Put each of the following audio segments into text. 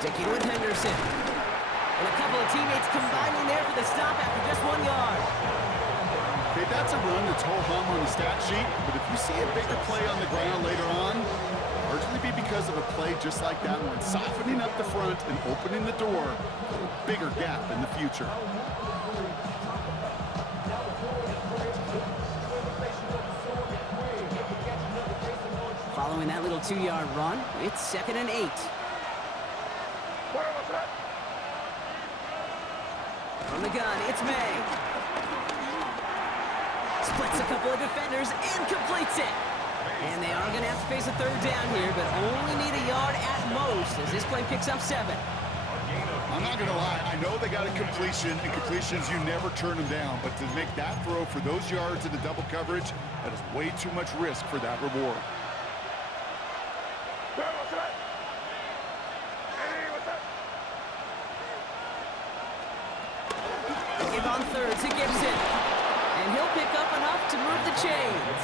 Sticking with Henderson. And a couple of teammates combining there for the stop after just 1 yard. Okay, that's a run that's ho-hum on the stat sheet, but if you see a bigger play on the ground later on, largely be because of a play just like that one, softening up the front and opening the door for a bigger gap in the future. Following that little 2-yard run, it's 2nd and 8. From the gun, it's May. Splits a couple of defenders and completes it. And they are going to have to face a 3rd down here, but only need a yard at most as this play picks up 7. I'm not going to lie. I know they got a completion, and completions, you never turn them down. But to make that throw for those yards in the double coverage, that is way too much risk for that reward. Give on 3rd to Gibson. And he'll pick up enough to move the chains.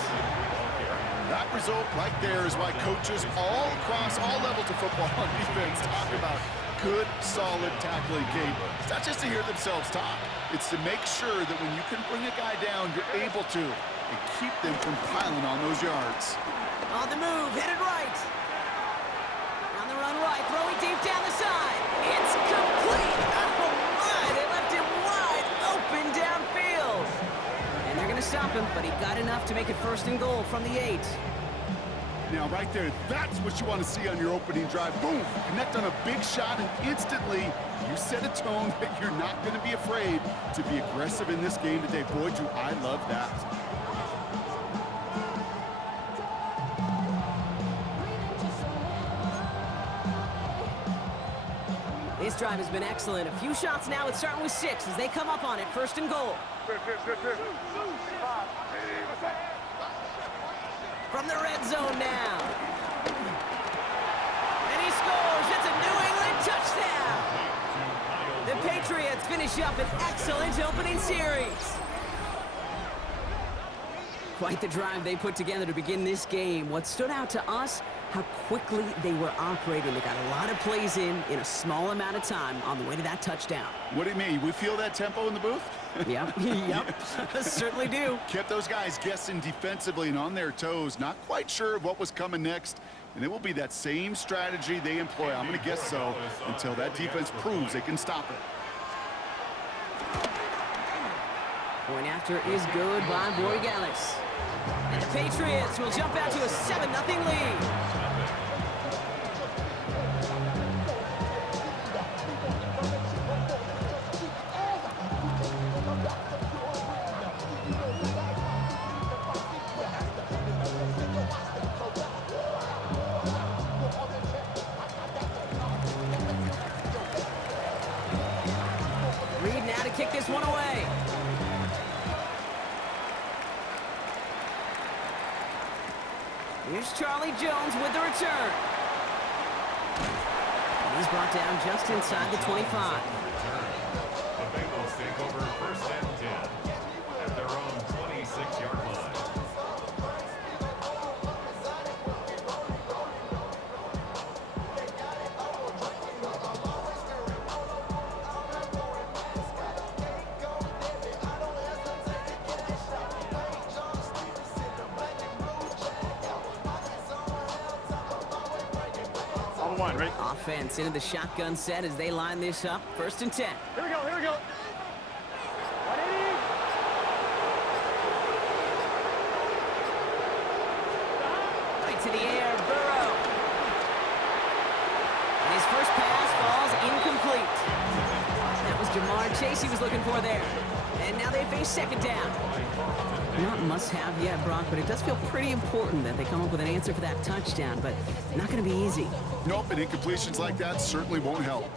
That result right there is why coaches all across all levels of football on defense talk about good, solid tackling, Kate. It's not just to hear themselves talk. It's to make sure that when you can bring a guy down, you're able to, and keep them from piling on those yards. On the move, headed right. On the run right, throwing deep down the side. It's complete. Oh, my. They left it wide open downfield. And they're going to stop him, but he got enough to make it 1st and goal from the 8. Now, right there, that's what you want to see on your opening drive. Boom! Connect on a big shot, and instantly you set a tone that you're not going to be afraid to be aggressive in this game today. Boy, do I love that. This drive has been excellent. A few shots now. It's starting with 6 as they come up on it. 1st and goal. From the red zone now. And he scores. It's a New England touchdown. The Patriots finish up an excellent opening series. Quite the drive they put together to begin this game. What stood out to us, how quickly they were operating. They got a lot of plays in a small amount of time on the way to that touchdown. What do you mean? We feel that tempo in the booth? Yep, certainly do. Kept those guys guessing defensively and on their toes, not quite sure of what was coming next. And it will be that same strategy they employ, I'm going to guess so, until that defense proves they can stop it. Point after is good by Borregales. And the Patriots will jump out to a 7-0 lead. Reed now to kick this one away. Here's Charlie Jones with the return. And he's brought down just inside the 25. The Bengals take over 1st and 10 at their own 26-yard line. Right? Offense into the shotgun set as they line this up. 1st and 10. Here we go, here we go. Right to the air, Burrow. And his first pass falls incomplete. That was Jamar Chase he was looking for there. And now they face 2nd down. Not must-have yet, Brock, but it does feel pretty important that they come up with an answer for that touchdown, but not going to be easy. Nope, and incompletions like that certainly won't help.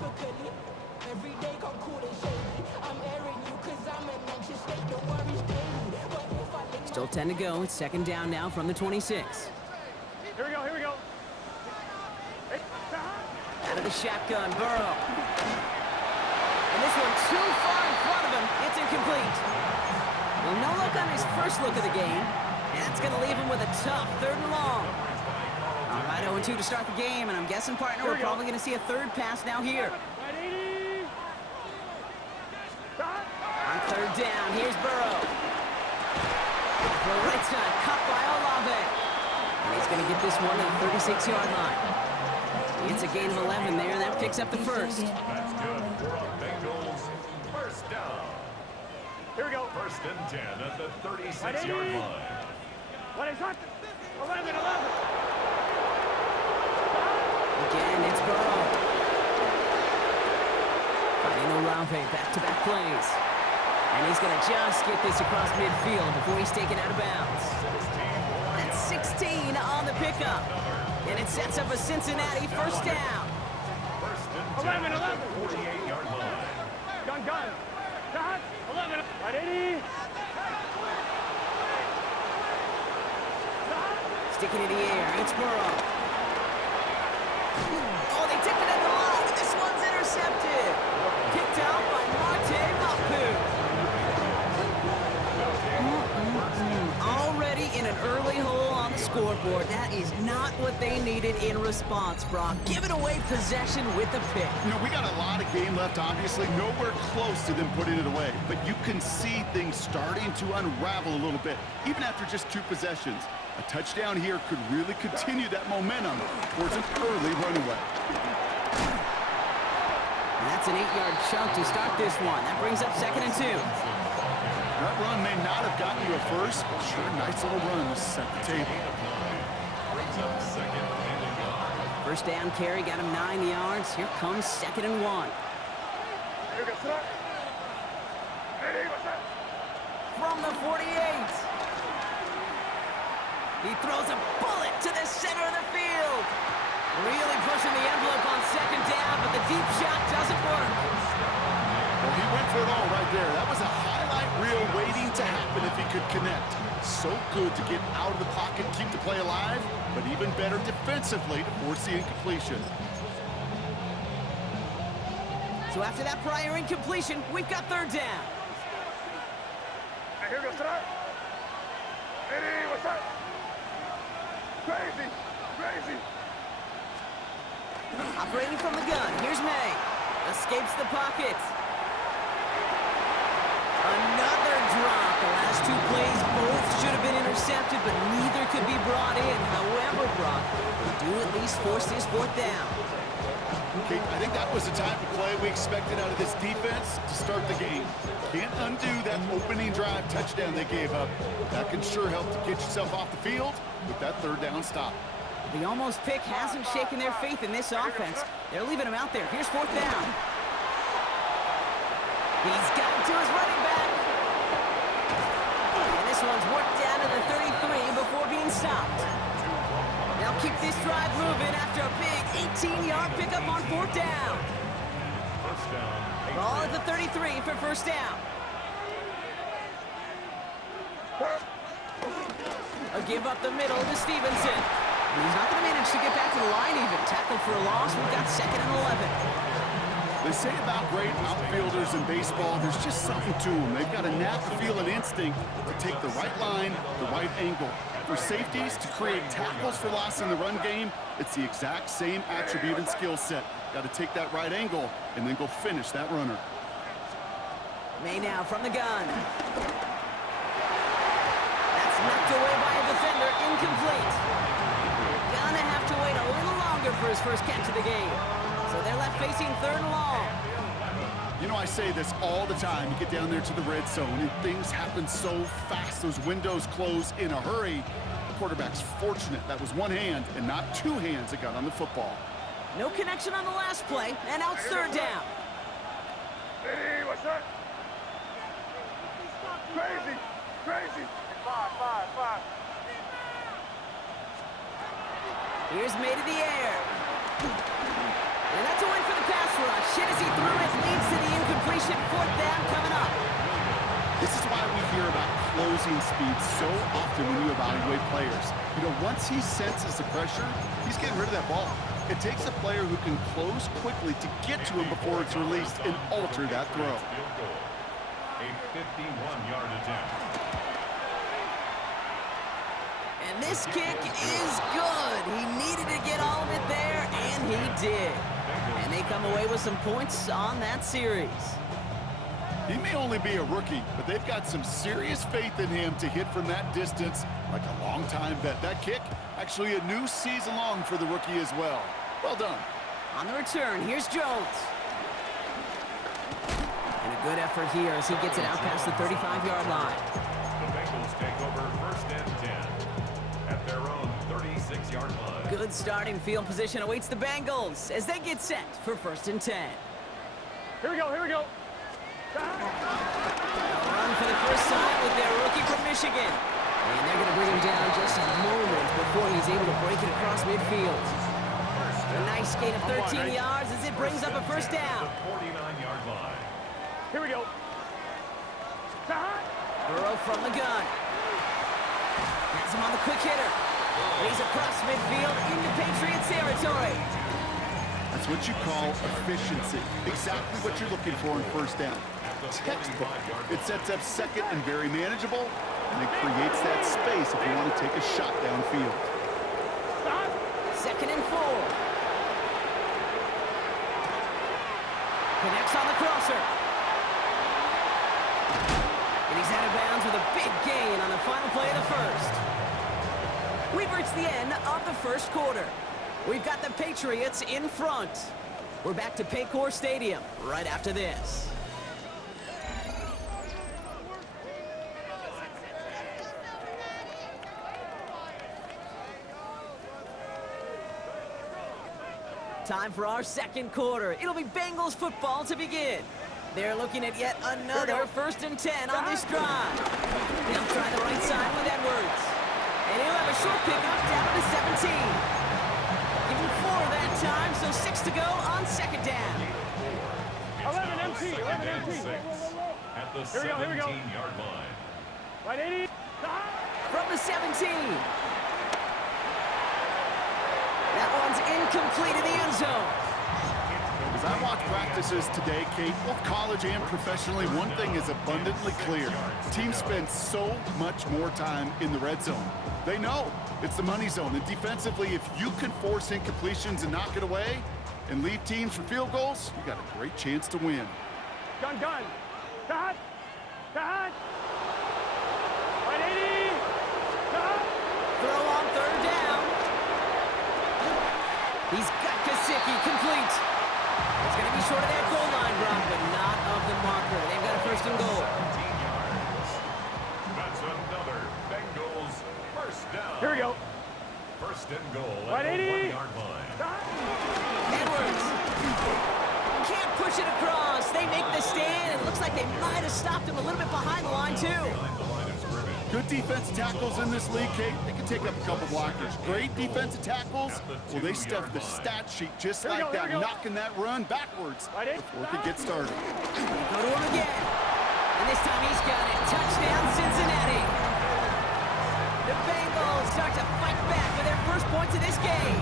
Still 10 to go. It's 2nd down now from the 26. Here we go, here we go. Out of the shotgun, Burrow. And this one too far in front of him. It's incomplete. Well, first look of the game. And that's going to leave him with a tough 3rd and long. All right, 0-2 to start the game, and I'm guessing, partner, we're probably going to see a 3rd pass now here. On 3rd down, here's Burrow. The right side, cut by Olave. And he's going to get this one to the 36-yard line. It's a gain of 11 there, and that picks up the first. That's good for a Bengals first down. Here we go. 1st and 10 at the 36-yard line. What is that? 11. Again, it's Burrow. Finding Olave, back-to-back plays. And he's going to just get this across midfield before he's taken out of bounds. That's 16 on the pickup. And it sets up a Cincinnati first down. 1st and 10 at the 48-yard line. Gun. Dot. 11. 180. Sticking in the air, it's Burrow. Oh, they tipped it at the line, and this one's intercepted. Picked out by Marte Mapu. Already in an early hole on the scoreboard. That is not what they needed in response, Brock. Giving away possession with the pick. You know, we got a lot of game left, obviously. Nowhere close to them putting it away. But you can see things starting to unravel a little bit, even after just 2 possessions. A touchdown here could really continue that momentum towards an early runaway. And that's an 8-yard chunk to start this one. That brings up 2nd and 2. That run may not have gotten you a first, but sure, nice little run to set the table. Brings up 2nd and 1. First down carry got him 9 yards. Here comes 2nd and 1. Here we go, sir. Hey, what's that? From the 48. He throws a bullet to the center of the field. Really pushing the envelope on 2nd down, but the deep shot doesn't work. Well, he went for it all right there. That was a highlight reel waiting to happen if he could connect. So good to get out of the pocket, keep the play alive, but even better defensively to force the incompletion. So after that prior incompletion, we've got 3rd down. Here we go, sir. Hey, what's that? Crazy. Operating from the gun, here's May. Escapes the pocket. Another drop. The last 2 plays both should have been intercepted, but neither could be brought in. However, Brock, they do at least force this 4th down. Okay, I think that was the type of play we expected out of this defense to start the game. Can't undo that opening drive touchdown they gave up. That can sure help to get yourself off the field with that 3rd down stop. The almost pick hasn't shaken their faith in this offense. They're leaving him out there. Here's 4th down. He's got it to his running back. And this one's worked down to the 33 before being stopped. They'll keep this drive moving after a big 18-yard pickup on 4th down. First down. Ball at the 33 for 1st down. A give up the middle to Stevenson. And he's not going to manage to get back to the line even. Tackled for a loss. We've got 2nd and 11. They say about great outfielders in baseball, there's just something to them. They've got a knack, feel, and instinct to take the right line, the right angle. For safeties to create tackles for loss in the run game, it's the exact same attribute and skill set. Got to take that right angle and then go finish that runner. May now from the gun. That's knocked away by a defender, incomplete. Gonna have to wait a little longer for his first catch of the game. So they're left facing 3rd and long. You know, I say this all the time. You get down there to the red zone and things happen so fast. Those windows close in a hurry. The quarterback's fortunate that was 1 hand and not 2 hands that got on the football. No connection on the last play, and now it's 3rd down. Hey, what's that? Crazy. 5. Here's May to the air. And that's a win for the pass rush. Hit as he threw it, leads to the incompletion. 4th down coming up. This is why we hear about closing speed so often when you evaluate players. You know, once he senses the pressure, he's getting rid of that ball. It takes a player who can close quickly to get to him before it's released and alter that throw. A 51-yard attempt. And this kick is good. He needed to get all of it there, and he did. And they come away with some points on that series. He may only be a rookie, but they've got some serious faith in him to hit from that distance like a longtime vet. That kick, actually a new season long for the rookie as well. Well done. On the return, here's Jones. And a good effort here as he gets it out past the 35-yard line. The Bengals take over first and 10 at their own 36-yard line. Good starting field position awaits the Bengals as they get set for first and 10. Here we go, here we go. A run for the first time with their rookie from Michigan. And they're going to bring him down just a moment before he's able to break it across midfield. A nice gain of 13 yards as it brings up a first down. 49-yard line. Here we go. Burrow from the gun. Has him on the quick hitter. And he's across midfield into Patriots territory. That's what you call efficiency. Exactly what you're looking for in first down. Textbook. It sets up second and very manageable, and it creates that space if you want to take a shot downfield. Second and 4. Connects on the crosser. And he's out of bounds with a big gain on the final play of the first. We've reached the end of the first quarter. We've got the Patriots in front. We're back to Paycor Stadium right after this. Time for our second quarter. It'll be Bengals football to begin. They're looking at yet another first and 10 on this drive. They'll try the right side with Edwards. And he'll have a short pickup down to the 17. Give him 4 that time, so 6 to go on second down. 11 empty, 11 empty. At the Here we go. 17-yard line. Right 80. From the 17. That one's incomplete in the end zone. As I watch practices today, Kate, both college and professionally, one thing is abundantly clear. Teams spend so much more time in the red zone. They know it's the money zone. And defensively, if you can force incompletions and knock it away and leave teams for field goals, you got a great chance to win. Gun. Cut. Right 80. Cut. Throw on third down. He's got Gesicki complete. It's going to be short of that goal line, Brock, but not of the marker. They've got a first and goal. 17 yards. That's another Bengals first down. Here we go. First and goal Right at the 80. 1-yard line. Edwards can't push it across. They make the stand. It looks like they might have stopped him a little bit behind the line, too. Behind the line of scrimmage. Good defensive tackles in this league, Kate. They can take up a couple blockers. Great defensive tackles. Well, they stuff the stat sheet just Here we like go, that, here we go. knocking that run backwards Right in. before it could get started. Go to him again. And this time he's got it. Touchdown, Cincinnati. The Bengals start to fight back with their first points of this game.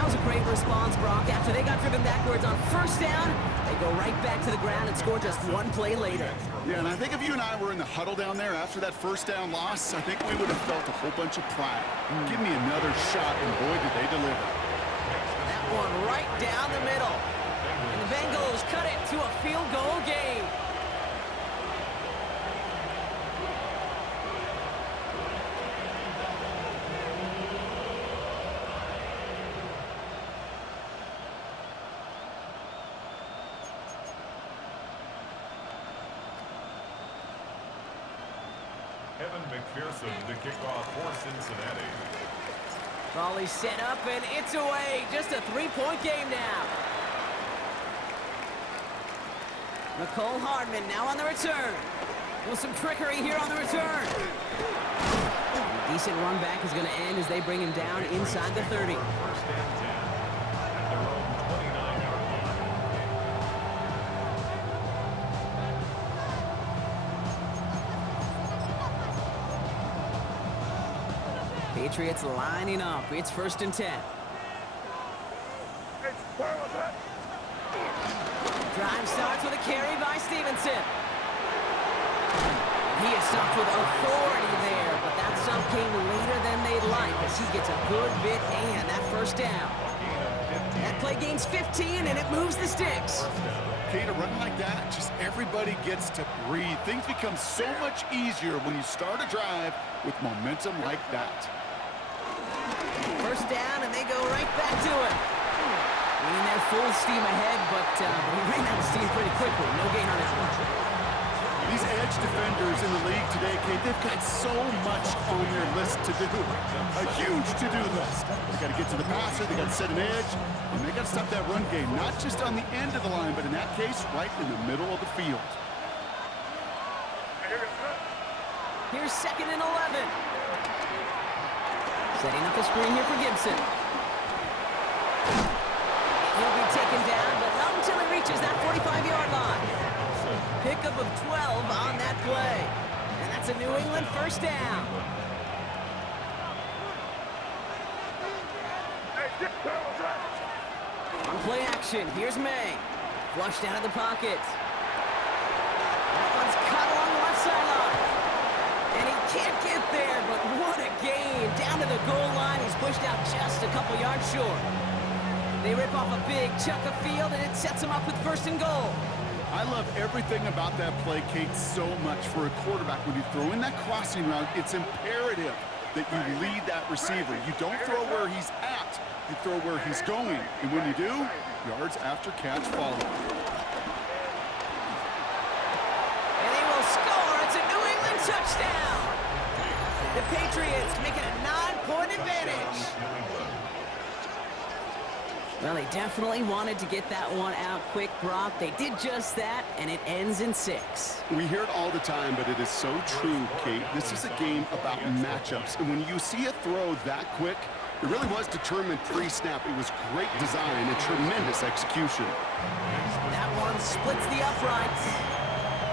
That was a great response, Brock. After they got driven backwards on first down, they go right back to the ground and score just one play later. Yeah, and I think if you and I were in the huddle down there after that first down loss, I think we would have felt a whole bunch of pride. Give me another shot, and boy, did they deliver. That one right down the middle. And the Bengals cut it to a field goal game. Evan McPherson to kick off for Cincinnati. Volley set up, and it's away. Just a 3-point game now. Nicole Hardman now on the return. With some trickery here on the return. A decent run back is going to end as they bring him down inside the 30. First and 10 at their own 29-yard line. Patriots lining up. It's first and 10. Drive starts with a carry by Stevenson. He is stuffed with authority there, but that stuff came later than they'd like as he gets a good bit and that first down. That play gains 15, and it moves the sticks. Okay, to run like that, just everybody gets to breathe. Things become so much easier when you start a drive with momentum like that. First down, and they go right back to it. Winning their full steam ahead, but he ran out of steam pretty quickly. No gain on that one. These edge defenders in the league today, Kate, they've got so much on their list to do. A huge to-do list. They got to get to the passer, they got to set an edge, and they got to stop that run game, not just on the end of the line, but in that case, right in the middle of the field. Here's 2nd and 11. Setting up the screen here for Gibson. He'll be taken down, but not until he reaches that 45-yard line. Pickup of 12 on that play. And that's a New England first down. On play action, here's May. Flushed out of the pocket. That one's cut along the left sideline. And he can't get there, but what a game. Down to the goal line, he's pushed out just a couple yards short. They rip off a big chunk of field, and it sets him up with 1st and goal. I love everything about that play, Kate, so much for a quarterback. When you throw in that crossing route, it's imperative that you lead that receiver. You don't throw where he's at, you throw where he's going. And when you do, yards after catch follow. And they will score. It's a New England touchdown. The Patriots make it a 9-point advantage. Well, they definitely wanted to get that one out quick, Brock. They did just that, and it ends in 6. We hear it all the time, but it is so true, Kate. This is a game about matchups, and when you see a throw that quick, it really was determined pre-snap. It was great design and tremendous execution. That one splits the uprights,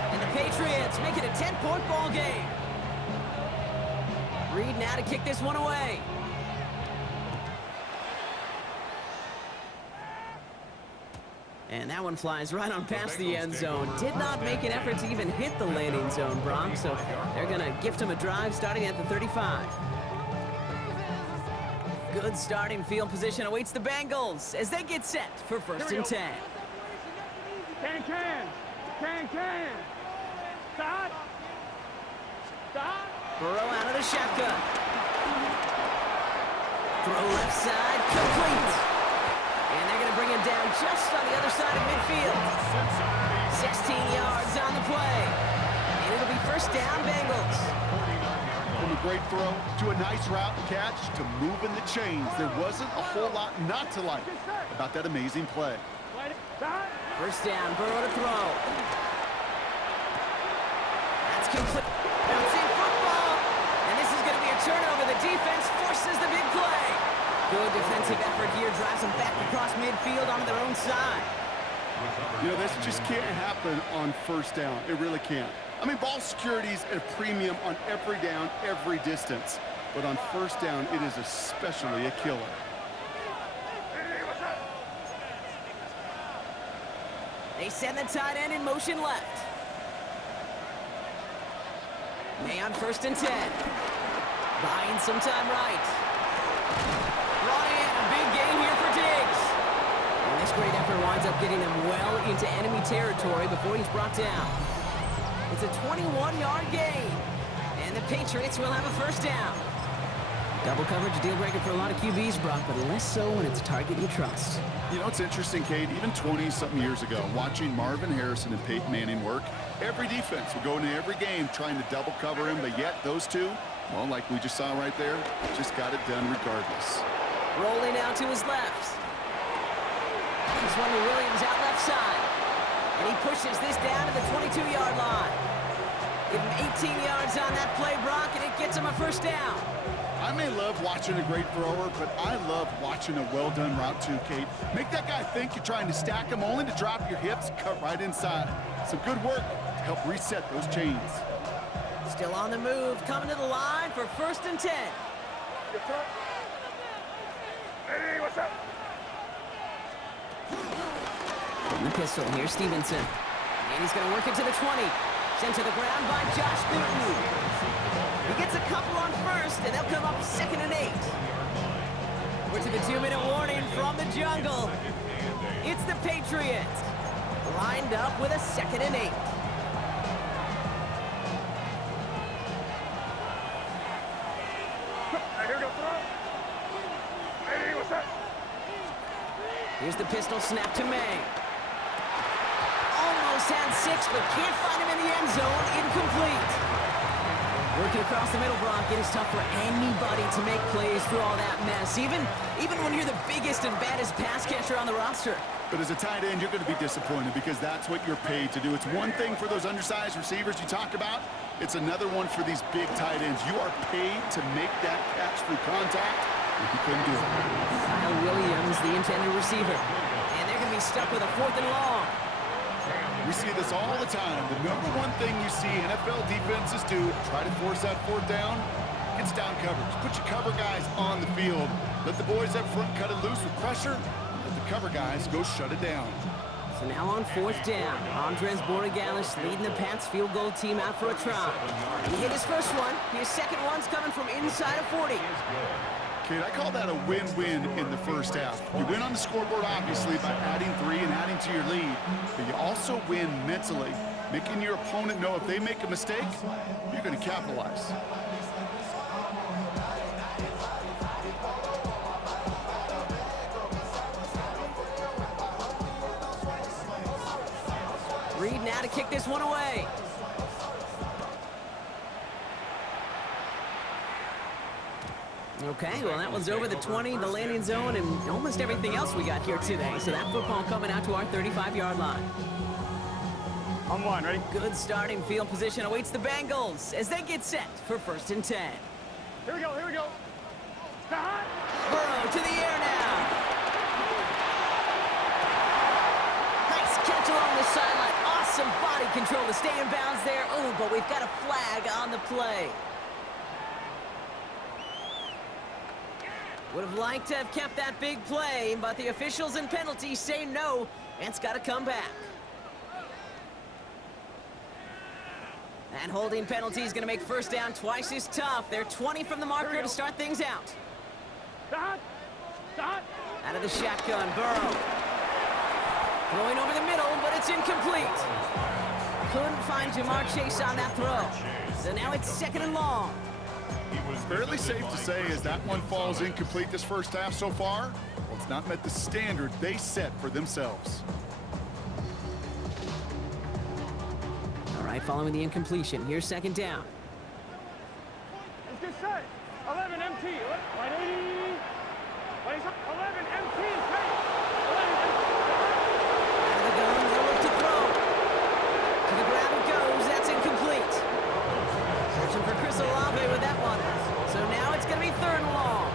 and the Patriots make it a 10-point ball game. Reed now to kick this one away. And that one flies right on past the end zone. Did not make an effort to even hit the landing zone, Brock, so they're going to gift him a drive starting at the 35. Good starting field position awaits the Bengals as they get set for 1st and 10. Can. Stop. Burrow out of the shotgun. Throw left side, complete. And they're going to bring him down just on the other side of midfield. 16 yards on the play. And it'll be 1st down, Bengals. From a great throw to a nice route and catch to moving the chains, there wasn't a whole lot not to like about that amazing play. 1st down, Burrow to throw. That's complete. Bouncing football. And this is going to be a turnover. The defense forces the big play. Good defensive effort here, drives them back across midfield onto their own side. You know, this just can't happen on 1st down. It really can't. I mean, ball security's at a premium on every down, every distance. But on 1st down, it is especially a killer. They send the tight end in motion left. May on 1st and 10. Buying some time right. Brought in a big gain here for Diggs. And this great effort winds up getting him well into enemy territory before he's brought down. It's a 21-yard gain. And the Patriots will have a 1st down. Double coverage, a deal breaker for a lot of QBs, Brock, but less so when it's a target you trust. You know, it's interesting, Kate, even 20-something years ago, watching Marvin Harrison and Peyton Manning work, every defense would go into every game trying to double cover him, but yet those two, well, like we just saw right there, just got it done regardless. Rolling out to his left. This one to Williams out left side. And he pushes this down to the 22-yard line. Give him 18 yards on that play, Brock, and it gets him a 1st down. I may love watching a great thrower, but I love watching a well-done route too, Kate. Make that guy think you're trying to stack him only to drop your hips, cut right inside. Some good work to help reset those chains. Still on the move, coming to the line for 1st and 10. Hey, what's up? In the pistol, here's Stevenson. And he's going to work it to the 20. Sent to the ground by Josh Newton. He gets a couple on first, and they'll come up 2nd and 8. We're to the 2-minute warning from the jungle. It's the Patriots, lined up with a 2nd and 8. Here we go, throw. Hey, what's that? Here's the pistol snap to May. Almost had 6, but can't find him in the end zone. Incomplete. Working across the middle, Brock, it is tough for anybody to make plays through all that mess, even when you're the biggest and baddest pass catcher on the roster. But as a tight end, you're going to be disappointed because that's what you're paid to do. It's one thing for those undersized receivers you talk about. It's another one for these big tight ends. You are paid to make that catch through contact, and you couldn't do it. Kyle Williams, the intended receiver. And they're going to be stuck with a 4th and long. We see this all the time. The number one thing you see NFL defenses do, try to force that 4th down, it's down coverage. Put your cover guys on the field. Let the boys up front cut it loose with pressure. Let the cover guys go shut it down. So now on 4th down, Andres Borregales leading the Pats field goal team out for a try. He hit his first one. His second one's coming from inside of 40. Kid, I call that a win-win in the first half. You win on the scoreboard, obviously, by adding 3 and adding to your lead, but you also win mentally, making your opponent know if they make a mistake, you're going to capitalize. Reed now to kick this one away. Okay, well, that one's over the 20, the landing zone, and almost everything else we got here today. So that football coming out to our 35-yard line. On one, ready? Good starting field position awaits the Bengals as they get set for 1st and 10. Here we go, here we go. Hot. Burrow to the air now. Nice catch along the sideline. Awesome body control to stay in bounds there. Oh, but we've got a flag on the play. Would have liked to have kept that big play, but the officials and penalties say no, and it's got to come back. And holding penalty is going to make 1st down twice as tough. They're 20 from the marker to start things out. Hot. Hot. Out of the shotgun, Burrow. Throwing over the middle, but it's incomplete. Couldn't find Jamar Chase on that throw. So now it's 2nd and long. Fairly safe to say as that one falls incomplete this first half so far, well, it's not met the standard they set for themselves. All right, following the incompletion, here's 2nd down. Let's get set. 11 MT. 180. 11 MT. 11 MT. Out of the gun, they'll look to throw. To the ground it goes, that's incomplete. Searching for Chris Olave with that one. So now it's going to be 3rd and long.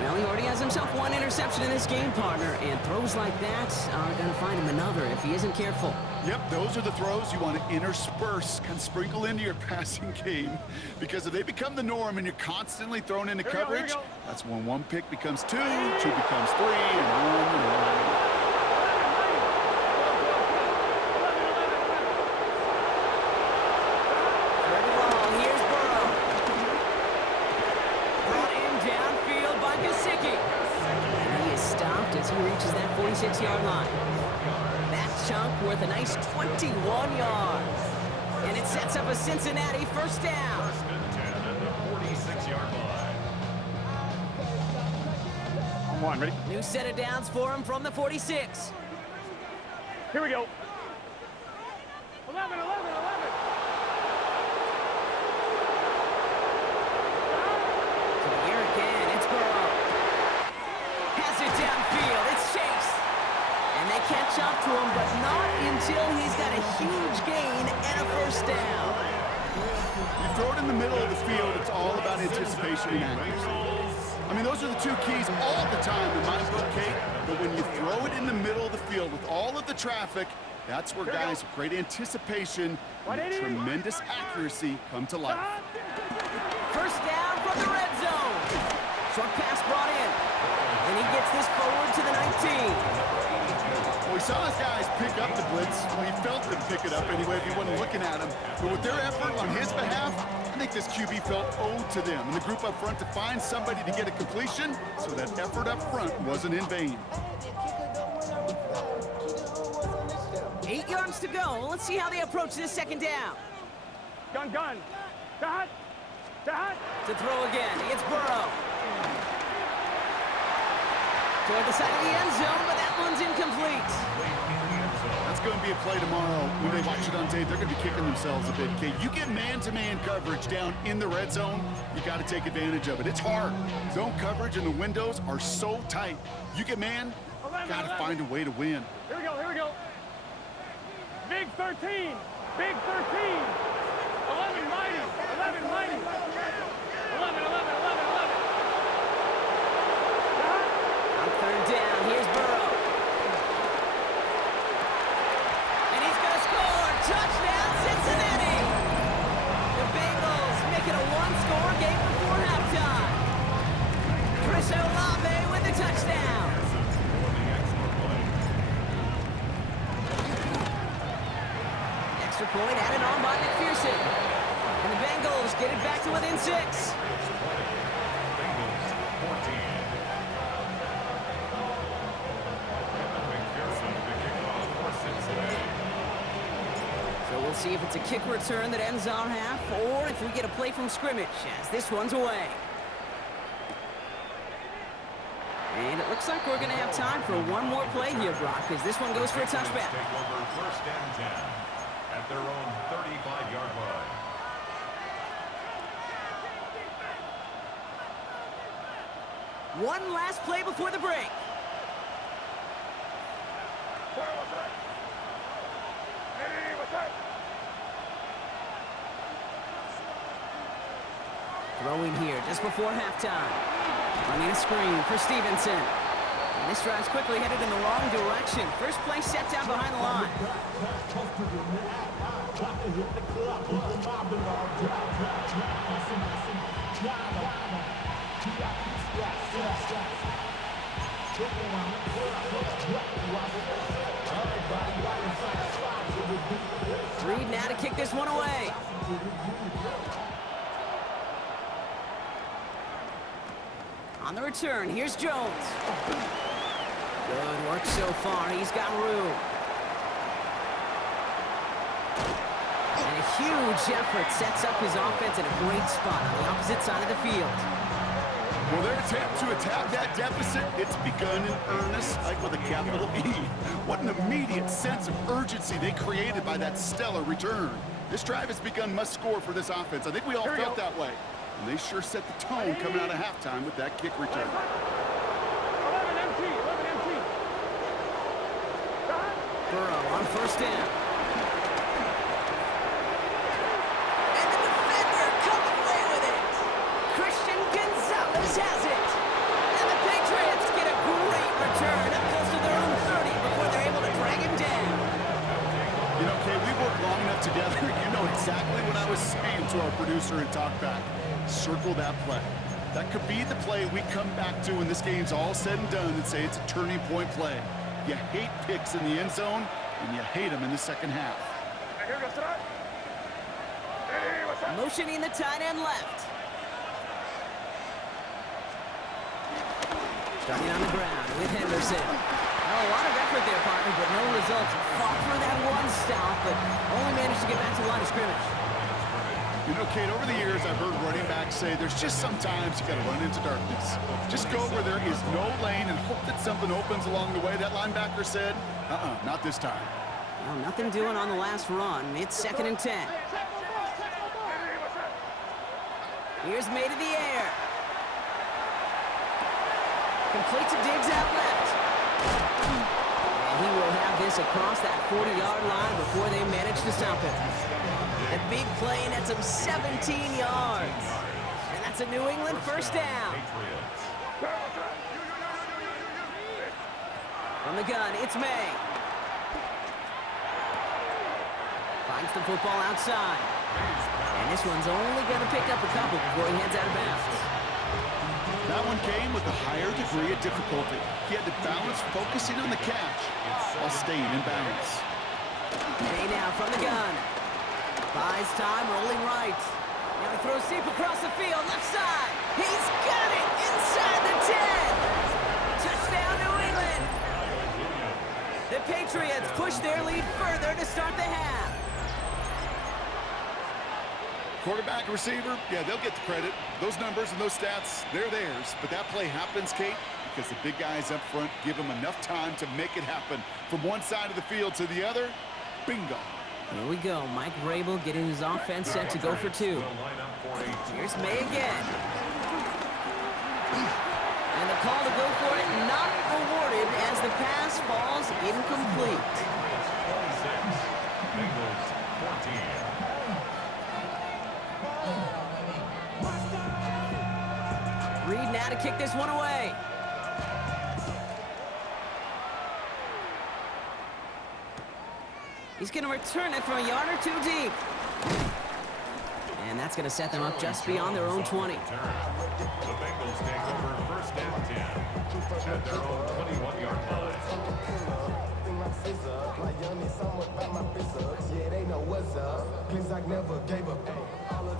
Well, he already has himself 1 interception in this game, partner, and throws like that are going to find him another if he isn't careful. Yep, those are the throws you want to intersperse, kind of sprinkle into your passing game, because if they become the norm and you're constantly thrown into coverage, that's when 1 pick becomes 2, 2 becomes 3, and on and on. As he reaches that 46-yard line. That chunk worth a nice 21 yards. And it sets up a Cincinnati 1st down. 1st and 10 at the 46-yard line. On one, ready? New set of downs for him from the 46. Here we go. 11, 11, 11. To the air again, it's Burrow. Has it downfield, it's Chase. And they catch up to him, but not until he's got a huge gain and a 1st down. You throw it in the middle of the field, it's all about anticipation and accuracy. I mean, those are the 2 keys all the time in my book, Kate. But when you throw it in the middle of the field with all of the traffic, that's where guys with great anticipation and tremendous accuracy come to life. 1st down from the red zone. Short pass brought in. And he gets this forward to the 19. Well, we saw his guys pick up the blitz. Well, he felt them pick it up anyway if he wasn't looking at him. But with their effort on his behalf, I think this QB felt owed to them and the group up front to find somebody to get a completion, so that effort up front wasn't in vain. 8 yards to go. Let's see how they approach this second down. Gun, gun. Dad. Dad. To throw again. It's Burrow. Toward the side of the end zone, but that one's incomplete. That's going to be a play tomorrow. When they watch it on tape, they're going to be kicking themselves a bit. Okay, you get man-to-man coverage down in the red zone, you got to take advantage of it. It's hard. Zone coverage and the windows are so tight. You get man, got to find a way to win. Here we go, here we go. Big 13. Big 13. 11 mighty. 11 mighty. 11, 11, 11, 11. On third down, here's Burrow. And he's going to score. Touchdown, Cincinnati. The Bengals make it a one-score game before halftime. Chris Olave with the touchdown. Extra point added on by McPherson. And the Bengals get it back to within 6. Bengals 14. So we'll see if it's a kick return that ends on half, or if we get a play from scrimmage, as this one's away. And it looks like we're going to have time for one more play here, Brock, because this one goes for a touchback. Take over first and 10 at their own 35-yard line. One last play before the break. Throwing here just before halftime. Running a screen for Stevenson. And this drive's quickly headed in the wrong direction. First play set down behind the line. Reed now to kick this one away. On the return, here's Jones. Good work so far. He's got room. And a huge effort sets up his offense in a great spot on the opposite side of the field. Well, their attempt to attack that deficit, it's begun in earnest, like with a capital E. What an immediate sense of urgency they created by that stellar return. This drive has begun must-score for this offense. I think we all felt that way. And they sure set the tone coming out of halftime with that kick return. 11 empty. 11 empty. Burrow on first down. And the defender comes away with it. Christian Gonzalez has it. And the Patriots get a great return up close to their own 30 before they're able to drag him down. You know, Kay, we've worked long enough together. You know exactly what I was saying to our producer and talkback. Circle that play. That could be the play we come back to when this game's all said and done and say it's a turning point play. You hate picks in the end zone, and you hate them in the second half. Motioning the tight end left. Starting on the ground with Henderson. Well, a lot of effort there, partner, but no results. Fought for that one stop, but only managed to get back to the line of scrimmage. You know, Kate, over the years, I've heard running backs say there's just sometimes you got to run into darkness. Just go where there is no lane and hope that something opens along the way. That linebacker said, not this time. Well, nothing doing on the last run. It's 2nd and 10. Here's May to the air. Complete to Diggs out left. And he will have this across that 40-yard line before they manage to stop him. A big play, and that's him 17 yards. And that's a New England first down. From the gun, it's May. Finds the football outside. And this one's only going to pick up a couple before he heads out of bounds. That one came with a higher degree of difficulty. He had to balance focusing on the catch while staying in bounds. Hey now from the gun. Buys time, rolling right. Now he throws deep across the field, left side. He's got it inside the 10. Touchdown, New England. The Patriots push their lead further to start the half. Quarterback, receiver, yeah, they'll get the credit. Those numbers and those stats, they're theirs. But that play happens, Kate, because the big guys up front give them enough time to make it happen. From one side of the field to the other, bingo. Here we go. Mike Vrabel getting his offense set to go for 2. Here's May again. And the call to go for it not awarded as the pass falls incomplete. 26, Bengals 14. Reed now to kick this one away. He's going to return it from a yard or 2 deep. And that's going to set them up just beyond their own 20. The Bengals take over first and 10 at their own 21-yard line.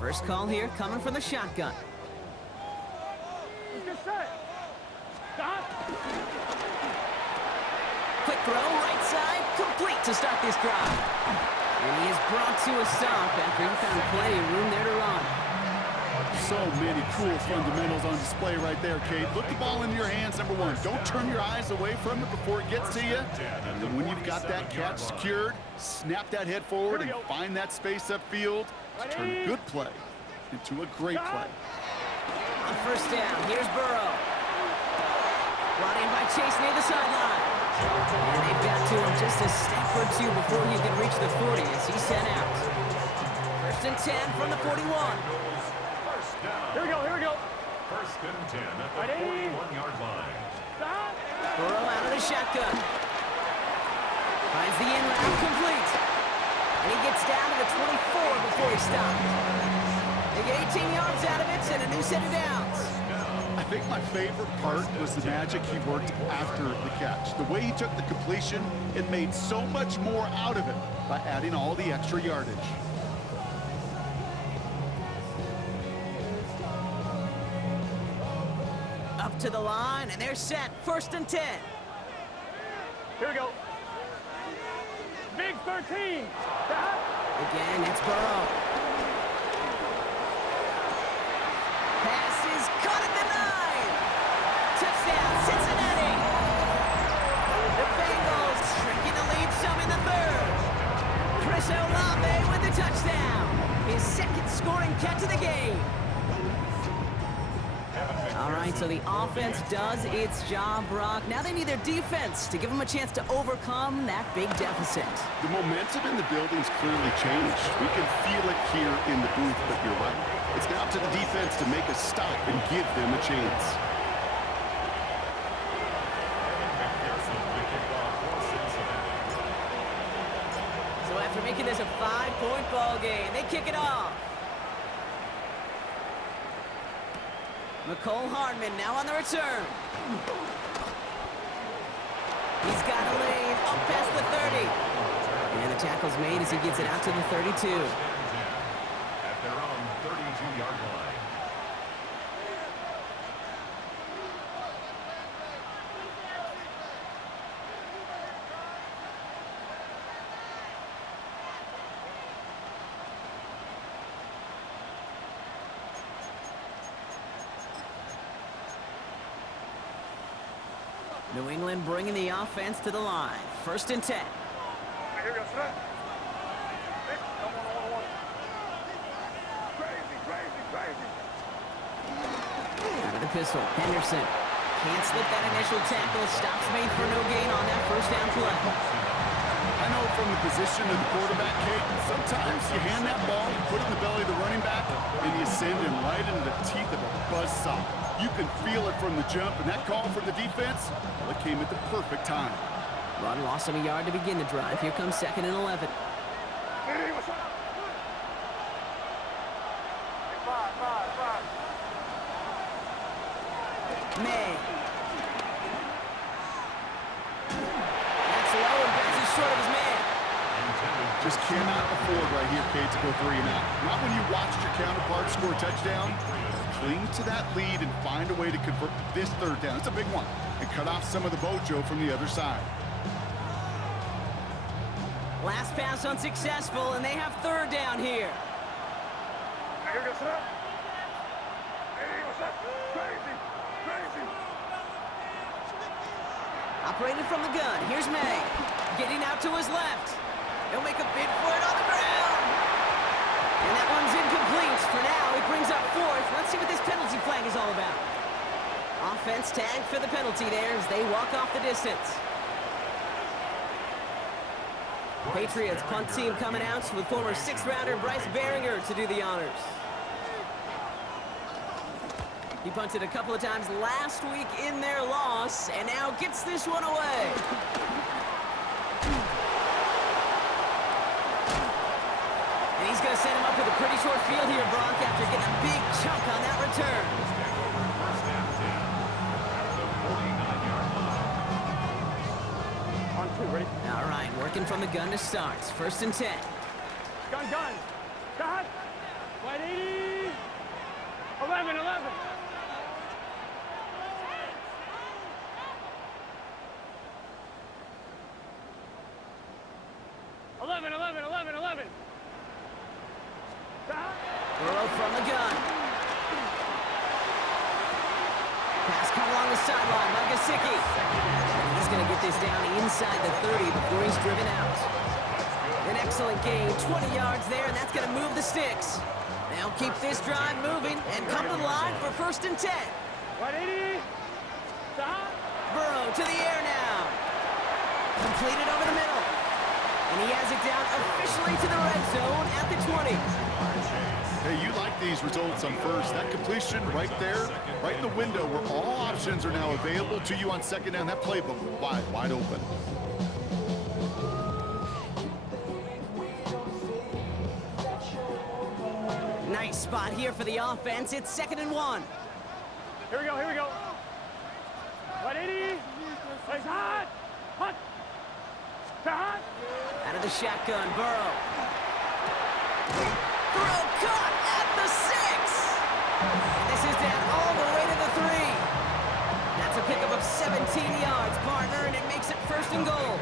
First call here coming from the shotgun. Get set. Stop. Quick throw, right side, complete to start this drive. And he is brought to a stop after he found plenty of room there to run. So many cool fundamentals on display right there, Kate. Look the ball into your hands, number one. Don't turn your eyes away from it before it gets to you. And then when you've got that catch secured, snap that head forward and find that space upfield to turn a good play into a great play. On first down, here's Burrow. Brought in by Chase near the sideline. And they've got to him just a step or 2 before he can reach the 40 as he's sent out. First and 10 from the 41. Here we go, here we go. First and 10 at the 41-yard line. Stop. Burrow out of the shotgun. Finds the in route complete. And he gets down to the 24 before he stops. They get 18 yards out of it and a new set of downs. I think my favorite part was the magic he worked after the catch. The way he took the completion and made so much more out of it by adding all the extra yardage. Up to the line, and they're set. First and 10. Here we go. Big 13. Stop. Again, it's Burrow. Pass is caught at the 9. Touchdown, Cincinnati. The Bengals shrinking the lead some in the 3rd. Chris Olave with the touchdown. His second scoring catch of the game. All right, so the offense does its job, Brock. Now they need their defense to give them a chance to overcome that big deficit. The momentum in the building's clearly changed. We can feel it here in the booth, but you're right. It's now to the defense to make a stop and give them a chance. So after making this a 5-point ball game, they kick it off. McCole Hardman now on the return. He's got a lane up past the 30. And the tackle's made as he gets it out to the 32. At their own 32-yard line. New England bringing the offense to the line. First and 10. Here we go, son. Crazy. Out of the pistol, Henderson. Can't slip that initial tackle. Stops made for no gain on that first down play. I know from the position of the quarterback, Kate, sometimes you hand that ball, you put it in the belly of the running back, and you send him right into the teeth of a buzzsaw. You can feel it from the jump, and that call from the defense, well, it came at the perfect time. Run lost him a yard to begin the drive. Here comes 2nd and 11. May. That's low and bounces short of his man. Just cannot afford right here, Kate, to go 3 and out. Not when you watched your counterpart score a touchdown. Cling to that lead and find a way to convert this 3rd down. It's a big one. And cut off some of the mojo from the other side. Last pass unsuccessful, and they have 3rd down here. Operating from the gun. Here's May. Getting out to his left. He'll make a bid for it on the ground. And that one's incomplete. For now, it brings up 4th. Let's see what this penalty flag is all about. Offense tagged for the penalty there as they walk off the distance. Patriots punt team coming out with former 6th-rounder Bryce Behringer to do the honors. He punted a couple of times last week in their loss, and now gets this one away. And he's going to send him up with a pretty short field here, Brock, after getting a big chunk on that return. On 2, ready? All right, working from the gun to start. 1st and 10. Gun. Got. 180. 11. 11. Burrow from the gun. Pass come along the sideline by Gesicki. He's going to get this down inside the 30 before he's driven out. An excellent gain, 20 yards there, and that's going to move the sticks. They'll keep this drive moving and come to the line for 1st and 10. 180. Burrow to the air now. Completed over the middle. And he has it down officially to the red zone at the 20. Hey, you like these results on 1st. That completion right there, right in the window where all options are now available to you on 2nd down. That playbook wide open. Nice spot here for the offense. It's 2nd and 1. Here we go. 180. Plays hot. Out of the shotgun, Burrow. Throw caught at the 6. And this is down all the way to the 3. That's a pickup of 17 yards, partner, and it makes it 1st and goal.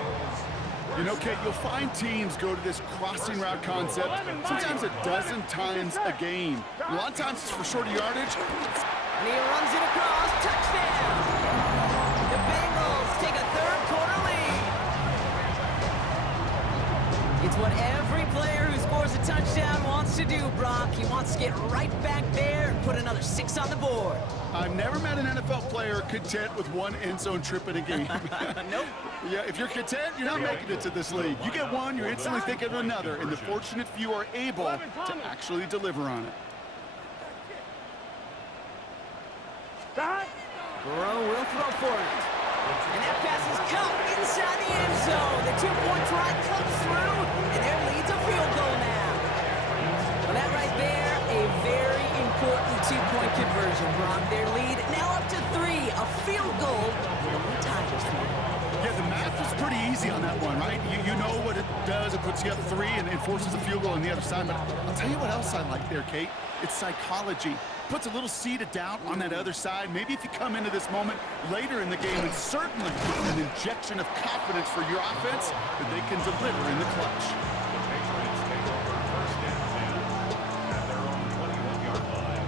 You know, Kate, you'll find teams go to this crossing route concept sometimes a dozen times a game. A lot of times it's for shorter yardage. And he runs it across. Touchdown! The Bengals take a 3rd quarter lead. It's what every player who scores a touchdown wants to do, Brock. He wants to get right back there and put another 6 on the board. I've never met an NFL player content with 1 end zone trip in a game. Nope. Yeah, if you're content, you're not making it to this league. You get one, you're instantly thinking of another, and the fortunate few are able to actually deliver on it. Burrow will throw for it. And that pass is caught inside the end zone. The 2-point try comes through, and their lead's a field goal now. Well, that right there, a very important 2-point conversion, Brock. Their lead now up to 3. A field goal will only tie this one. Yeah, the math was pretty easy on that one, right? You know what it does. It puts you up 3 and forces a field goal on the other side. But I'll tell you what else I like there, Kate. It's psychology. Puts a little seed of doubt on that other side. Maybe if you come into this moment later in the game, and certainly an injection of confidence for your offense that they can deliver in the clutch. The Patriots take over 1st and 10 at their own 21-yard line.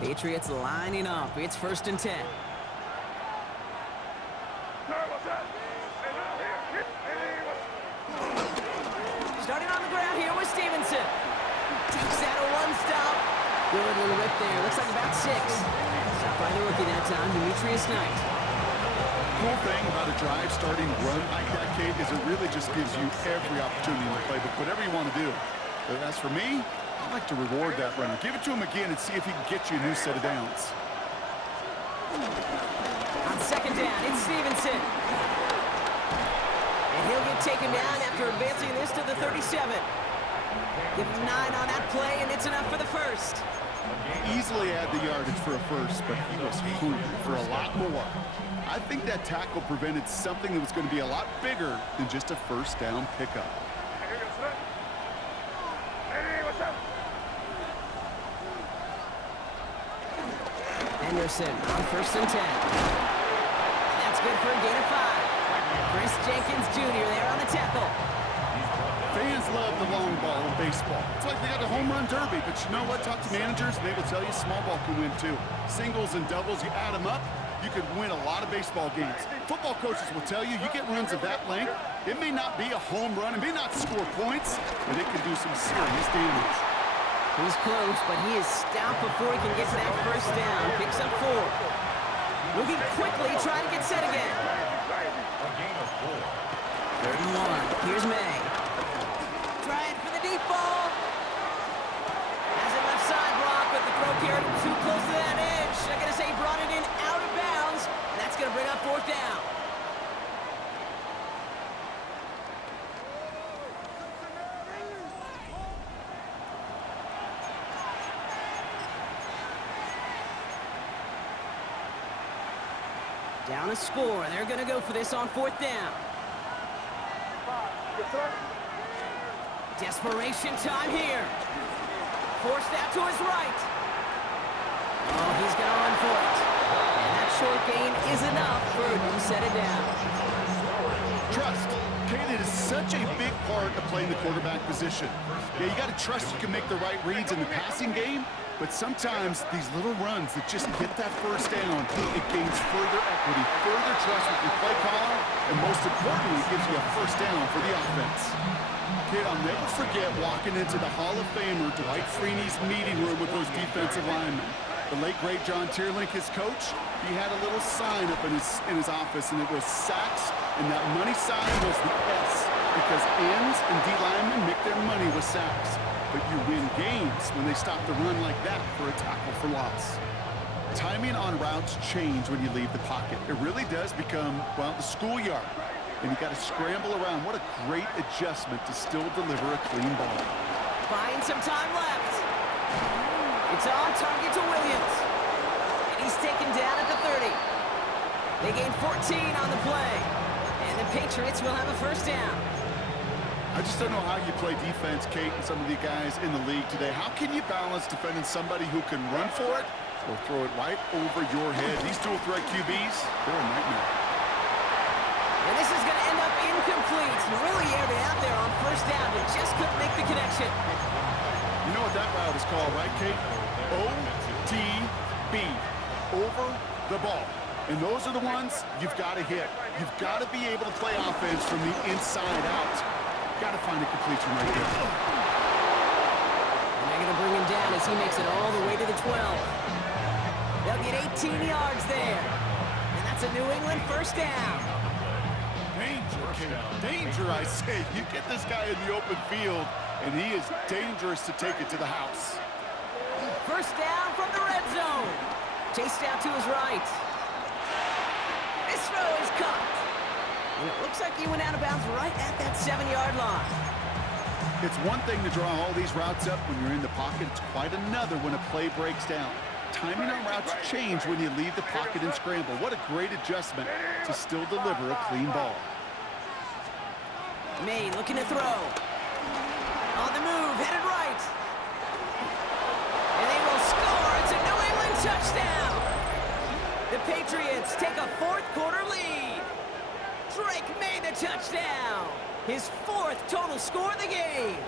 Patriots lining up. It's 1st and 10. Starting on the ground here with Stevenson. Takes out a 1-stop. Good little rip there. Looks like about 6. Stopped by the rookie that time, Demetrius Knight. Cool thing about a drive starting run like that, Kate, is it really just gives you every opportunity in the playbook, whatever you want to do. But as for me, I like to reward that runner. Give it to him again and see if he can get you a new set of downs. On second down, it's Stevenson. And he'll get taken down after advancing this to the 37. Give him 9 on that play, and it's enough for the first. Easily had the yardage for a first, but he was hungry for a lot more. I think that tackle prevented something that was going to be a lot bigger than just a first down pickup. Anderson on first and 10. That's good for a gain of 5. Chris Jenkins Jr. there on the tackle. Fans love the long ball in baseball. It's like they got a home run derby, but you know what? Talk to managers, and they will tell you small ball can win too. Singles and doubles, you add them up, you could win a lot of baseball games. Football coaches will tell you, you get runs of that length, it may not be a home run, it may not score points, but it can do some serious damage. He's close, but he is stopped before he can get to that first down. Picks up 4. Moving quickly, trying to get set again. A gain of 4. 31. Here's May. Trying for the deep ball. Has it left side block, but the throw carried him too close to that edge. I'm going to say he brought it in out of bounds, and that's going to bring up 4th down. Down a score. They're going to go for this on 4th down. Desperation time here. Forced out to his right. Oh, he's going to run for it. And that short gain is enough for him to set it down. Trust. Kate, it is such a big part of playing the quarterback position. Yeah, you got to trust you can make the right reads in the passing game, but sometimes these little runs that just get that first down, it gains further equity, further trust with your play caller, and most importantly, it gives you a first down for the offense. Kid, I'll never forget walking into the Hall of Famer Dwight Freeney's meeting room with those defensive linemen. The late, great John Tierlink, his coach, he had a little sign up in his office, and it was sacks, and that money sign was the S, because ends and D linemen make their money with sacks. But you win games when they stop the run like that for a tackle for loss. Timing on routes change when you leave the pocket. It really does become, well, the schoolyard. And you got to scramble around. What a great adjustment to still deliver a clean ball. Buying some time left. It's on target to Williams. And he's taken down at the 30. They gain 14 on the play. And the Patriots will have a first down. I just don't know how you play defense, Kate, and some of the guys in the league today. How can you balance defending somebody who can run for it or throw it right over your head? These dual threat QBs, they're a nightmare. And this is going to end up incomplete. He really aired it out there on first down, but just couldn't make the connection. You know what that route is called, right, Kate? OTB, over the ball. And those are the ones you've got to hit. You've got to be able to play offense from the inside out. Got to find a completion right there. And they're going to bring him down as he makes it all the way to the 12. They'll get 18 yards there. And that's a New England first down. Danger, Kate. Danger, I say. You get this guy in the open field, and he is dangerous to take it to the house. First down from the red zone. Chased out to his right. This throw is caught. And it looks like he went out of bounds right at that 7-yard line. It's one thing to draw all these routes up when you're in the pocket. It's quite another when a play breaks down. Timing on routes change when you leave the pocket and scramble. What a great adjustment to still deliver a clean ball. May looking to throw. On the move, headed right. And they will score. It's a New England touchdown. The Patriots take a fourth-quarter lead. Drake made the touchdown. His 4th total score of the game.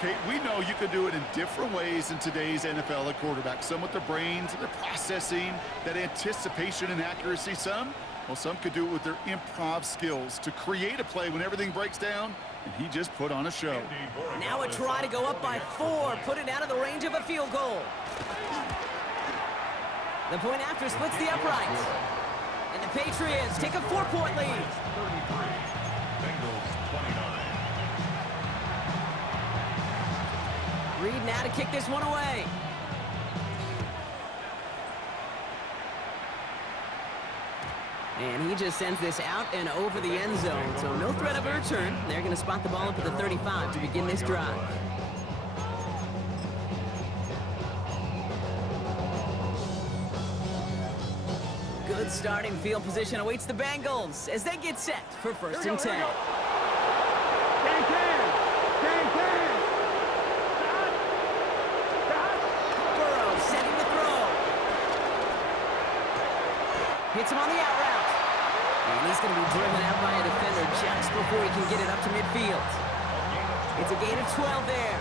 Kate, we know you can do it in different ways in today's NFL at quarterback. Some with their brains, their processing, that anticipation and accuracy. Some could do it with their improv skills to create a play when everything breaks down, and he just put on a show. Now a try to go up by 4, put it out of the range of a field goal. The point after splits the uprights. And the Patriots take a 4-point lead. 33. Bengals 29. Reed now to kick this one away. And he just sends this out and over the end zone, so no threat of a return. They're going to spot the ball up at the 35 to begin this drive. Good starting field position awaits the Bengals as they get set for first and 10. Burrow setting the throw. Hits him on the out route. And he's going to be driven out by a defender just before he can get it up to midfield. It's a gain of 12 there.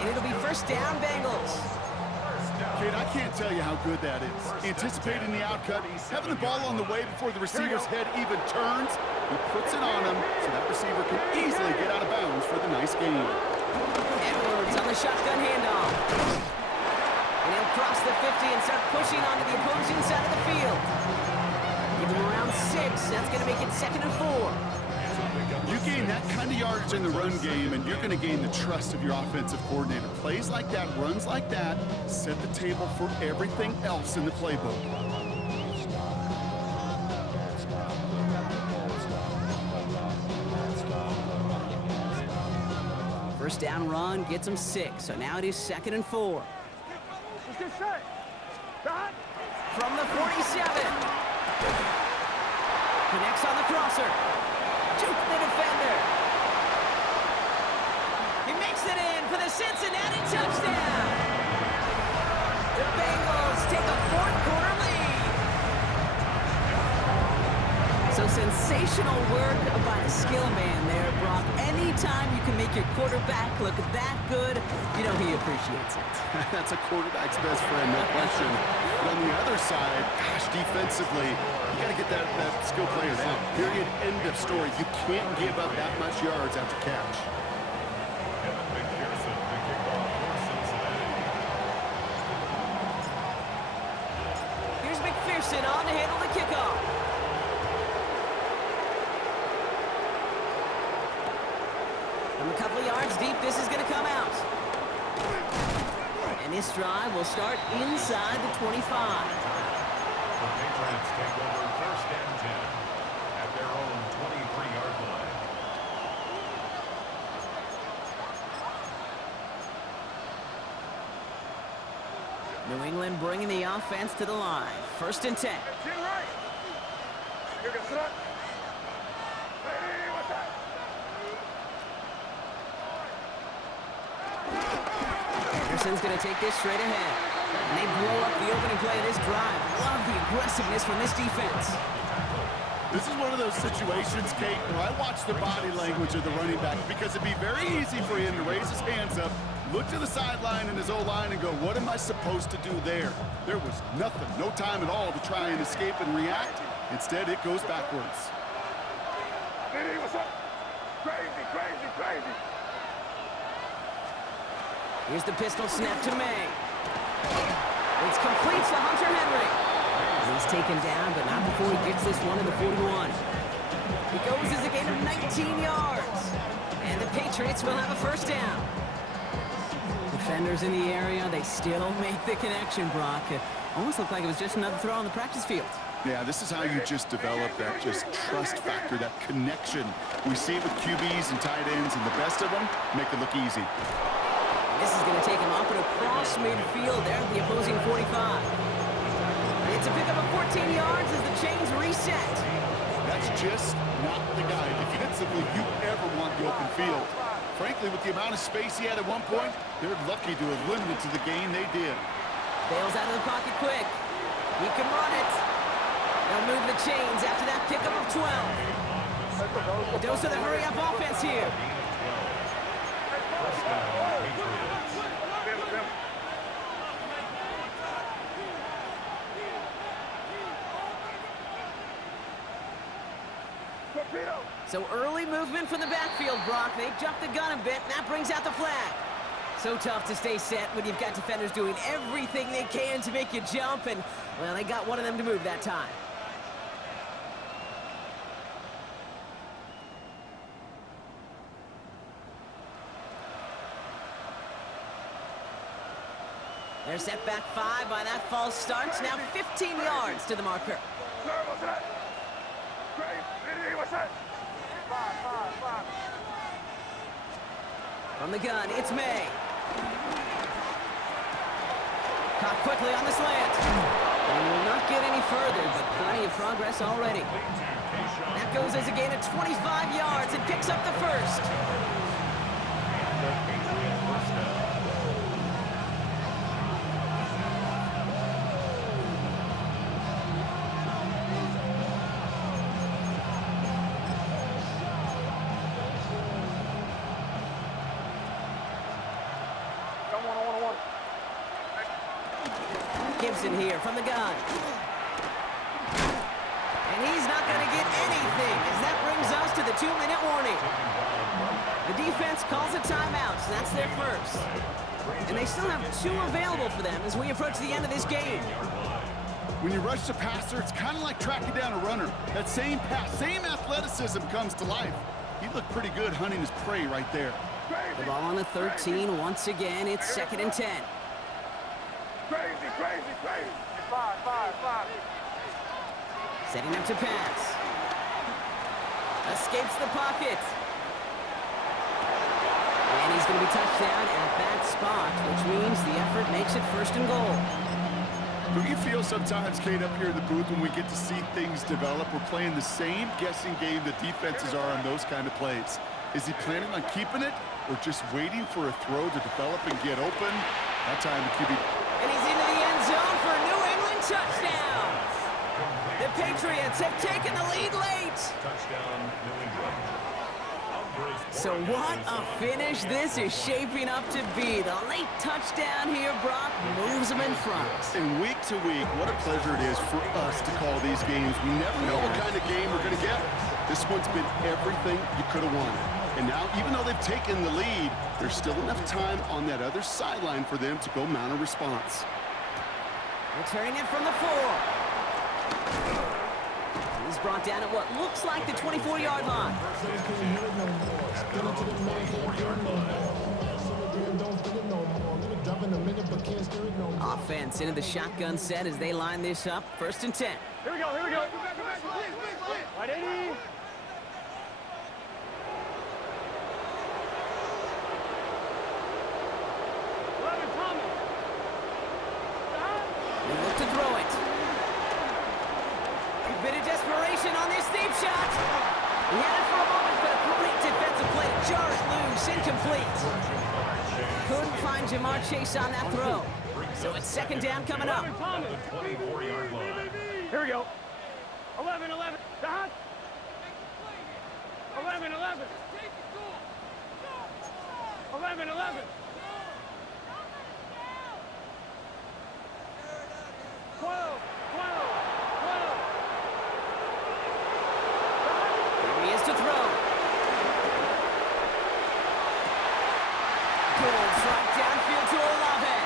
And it'll be first down, Bengals. Kate, I can't tell you how good that is. Anticipating the outcut, having the ball on the way before the receiver's head even turns. He puts it on him so that receiver can easily get out of bounds for the nice gain. Edwards on the shotgun handoff. And he'll cross the 50 and start pushing onto the opposing side of the field. Give him around 6. That's going to make it 2nd and 4. You gain that kind of yardage in the run game, and you're going to gain the trust of your offensive coordinator. Plays like that, runs like that, set the table for everything else in the playbook. First down run gets him 6, so now it is 2nd and 4. Let's get set. Dot. From the 47. Connects on the crosser. Juke the defender. He makes it in for the Cincinnati touchdown. The Bengals take a 4th quarter lead. So sensational work by the skill man there, Brock. Anytime you can make your quarterback look that good, you know he appreciates it. That's a quarterback's best friend, no question. But on the other side, gosh, defensively, you got to get that skill player down. Period. End of story. You can't give up that much yards after catch. Here's McPherson on to handle the kickoff. From a couple of yards deep, this is going to come out. And this drive will start inside the 25. The Patriots take over first and 10 at their own 23-yard line. New England bringing the offense to the line. First and 10. Anderson's going to take this straight ahead. And they blow up the opening play of this drive. Love the aggressiveness from this defense. This is one of those situations, Kate, where I watch the body language of the running back because it'd be very easy for him to raise his hands up, look to the sideline in his O-line and go, what am I supposed to do there? There was nothing, no time at all to try and escape and react. Instead, it goes backwards. Hey, what's up? Crazy, crazy, crazy. Here's the pistol snap to May. It's complete to Hunter Henry. He's taken down, but not before he gets this one in the 41. He goes as a gain of 19 yards. And the Patriots will have a first down. Defenders in the area, they still make the connection, Brock. It almost looked like it was just another throw on the practice field. Yeah, this is how you just develop that just trust factor, that connection. We see it with QBs and tight ends, and the best of them make it look easy. This is going to take him up and across midfield there at the opposing 45. It's a pickup of 14 yards as the chains reset. That's just not the guy defensively you ever want the open field. Frankly, with the amount of space he had at one point, they're lucky to have limited to the gain they did. Bails out of the pocket quick. He can run it. They'll move the chains after that pickup of 12. A dose of the hurry-up offense here. So early movement from the backfield, Brock. They jumped the gun a bit, and that brings out the flag. So tough to stay set when you've got defenders doing everything they can to make you jump, and, well, they got one of them to move that time. They're set back 5 by that false start. Now 15 yards to the marker. What's that? Five. From the gun, it's May. Caught quickly on the slant. And he will not get any further, but plenty of progress already. That goes as a gain of 25 yards and picks up the first. Gibson here from the gun. And he's not going to get anything as that brings us to the 2-minute warning. The defense calls a timeout, so that's their first. And they still have 2 available for them as we approach the end of this game. When you rush the passer, it's kind of like tracking down a runner. That same pass, same athleticism comes to life. He looked pretty good hunting his prey right there. The ball on the 13. Once again, it's 2nd and 10. Crazy. Five. Setting up to pass. Escapes the pocket. And he's going to be touched down at that spot, which means the effort makes it 1st and goal. Don't you feel sometimes, Kate, up here in the booth when we get to see things develop, we're playing the same guessing game that defenses are on those kind of plays? Is he planning on keeping it or just waiting for a throw to develop and get open? That time the QB... And he's into the end zone for a New England touchdown. The Patriots have taken the lead late. Touchdown, New England. So what a finish this is shaping up to be. The late touchdown here, Brock, moves them in front. And week to week, what a pleasure it is for us to call these games. We never know what kind of game we're going to get. This one's been everything you could have wanted. And now, even though they've taken the lead, there's still enough time on that other sideline for them to go mount a response. Returning it from the 4. He's brought down at what looks like the 24-yard line. Offense into the shotgun set as they line this up. 1st and 10. Here we go. Right, 80. They look to throw it. A bit of desperation on this deep shot. He had it for a moment, but a great defensive play to jar it loose. Incomplete. Couldn't find Jamar Chase on that throw. So it's 2nd down coming up. 24-yard line. Here we go. 11. Dot. 11. 12. Here he is to throw. Good strike downfield to Olave.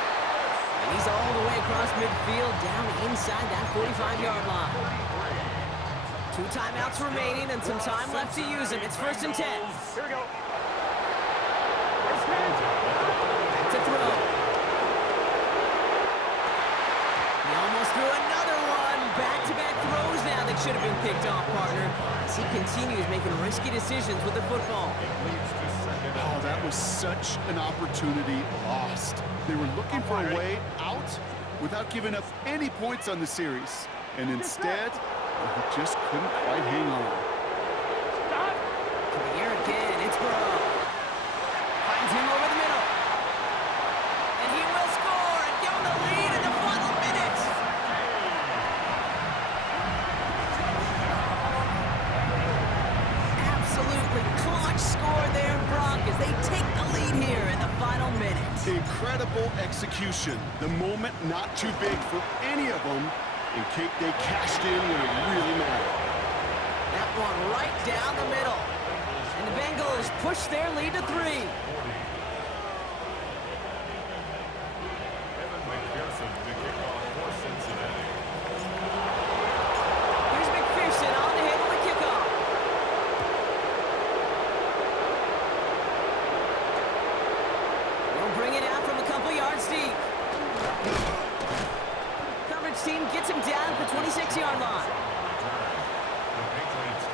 And he's all the way across midfield, down inside that 45-yard line. 2 timeouts remaining and some time left to use them. It's 1st and 10. Here we go. Back to throw. He almost threw another one. Back-to-back throws now that should have been picked off, partner. As he continues making risky decisions with the football. Oh, that was such an opportunity lost. They were looking for a way out without giving up any points on the series. And instead, he just couldn't quite hang on. To the air again, it's Burrow. Finds him over the middle. And he will score and give him the lead in the final minutes. Absolutely clutch score there, Brock, as they take the lead here in the final minutes. Incredible execution. The moment not too big for any of them. And Kate, they cashed in when it really mattered. That one right down the middle. And the Bengals push their lead to 3. Here's McPherson on to handle the kickoff. They'll bring it out from a couple yards deep. Coverage team gets him down at the 26-yard line. The Patriots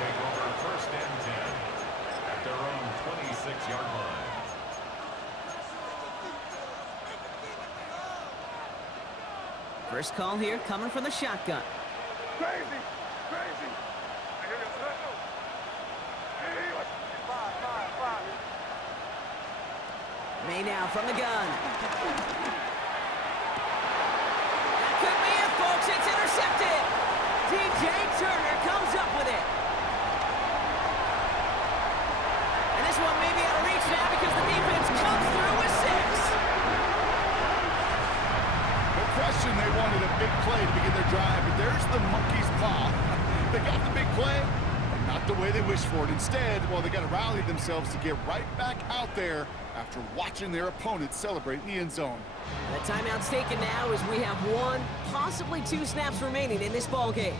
26-yard line. First call here coming from the shotgun. Crazy. May now from the gun. That could be it, folks. It's intercepted. DJ Turner comes up with it. And this one may be out of reach now because the defense comes through with 6. No question they wanted a big play to begin their drive, but there's the monkey's paw. They got the big play, but not the way they wished for it. Instead, well, they got to rally themselves to get right back out there after watching their opponent celebrate in the end zone. The timeout's taken now as we have 1, possibly 2 snaps remaining in this ball game.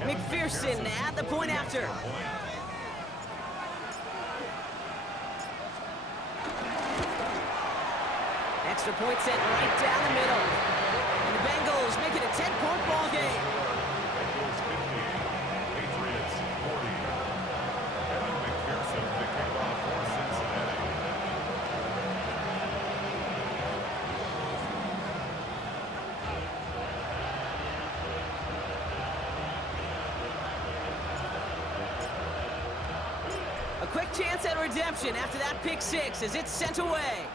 McPherson at the point after. Extra point set right down the middle. And the Bengals make it a 10-point ball game. Bengals 50, Patriots 40. Kevin McPherson to kick off for Cincinnati. A quick chance at redemption after that pick 6 as it's sent away.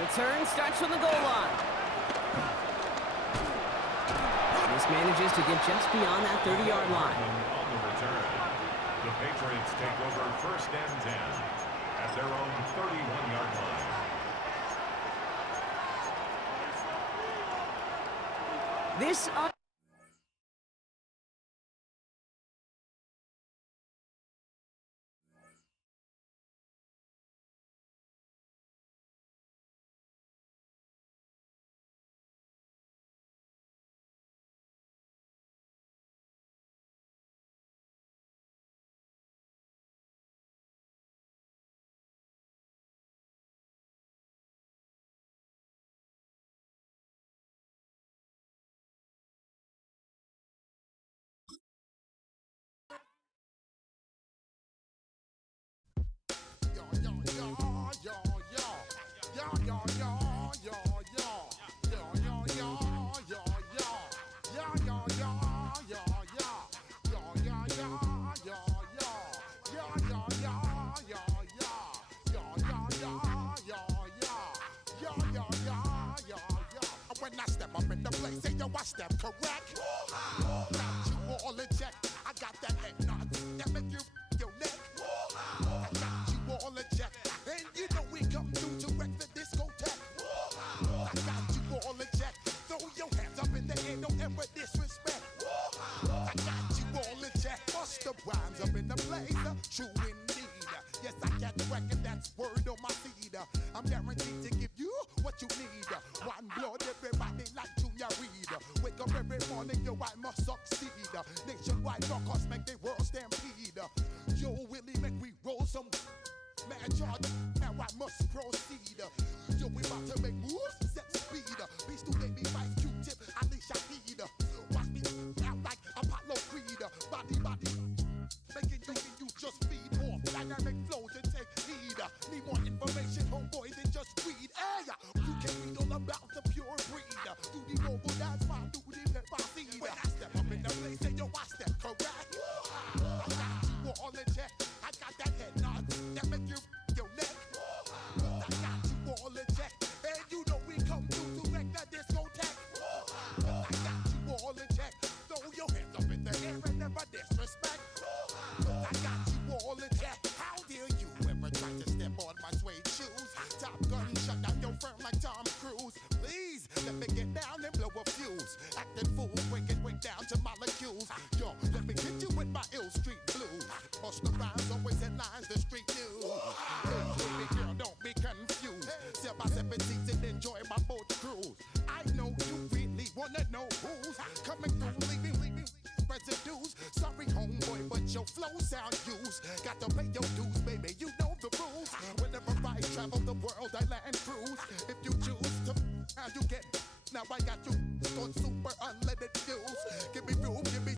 Return starts from the goal line. This manages to get just beyond that 30-yard line. On the return, the Patriots take over 1st and 10 at their own 31-yard line. This When I step up in the place, say yo, I step correct. Got you all in check. I got that head nod that make you your neck. I got you all in check, and you know we come through to wreck the discotheque. I got you all in check. Throw your hands up in the air, don't ever disrespect. I got you all in check. Bust the rhymes up in the place, true indeed. Yes, I got the record, that's word on my seed. I'm guaranteed to give you what you need. One blood, everybody like Junior Reed. Wake up every morning, yo, I must succeed. Nationwide rockers make the world stampede. Yo, Willie, make we roll some mad charge. Now I must proceed. Yo, we about to make moves, set speed. Beast to make me fight Q-tip, Ali Shaheed. Watch me out like Apollo Creed. Body, making you just feed off dynamic flows and take heed. Need more information, homeboy, than just read. Hey, you can read all about the pure breed. Do the noble dance, my do the pepper seed. When I step up in the place, say yo, I step correct. I got you all in check. I got that head nod that make you your neck. I got you all in check, and you know we come through to wreck the discotheque. I got you all in check. Throw your hands up in the air and never disrespect. I got you all in check. How dare you ever try to step on my suede shoes? Top gun shut down your firm like Tom Cruise. Please let me get down and blow a fuse. Acting fool, breaking way down to molecules. Yo, let me hit you with my ill street blues. Bust the rhymes, always headlines, the street news. Hey, baby girl, don't be confused. Sell my 7 seats and enjoy my boat cruise. I know you really wanna know who's coming through, leaving residues. Sorry, homeboy, but your flow sound used. Got to pay your dues, baby, you know the rules. Whenever I travel the world, I land cruise. If you choose to, how you get. Now I got you on super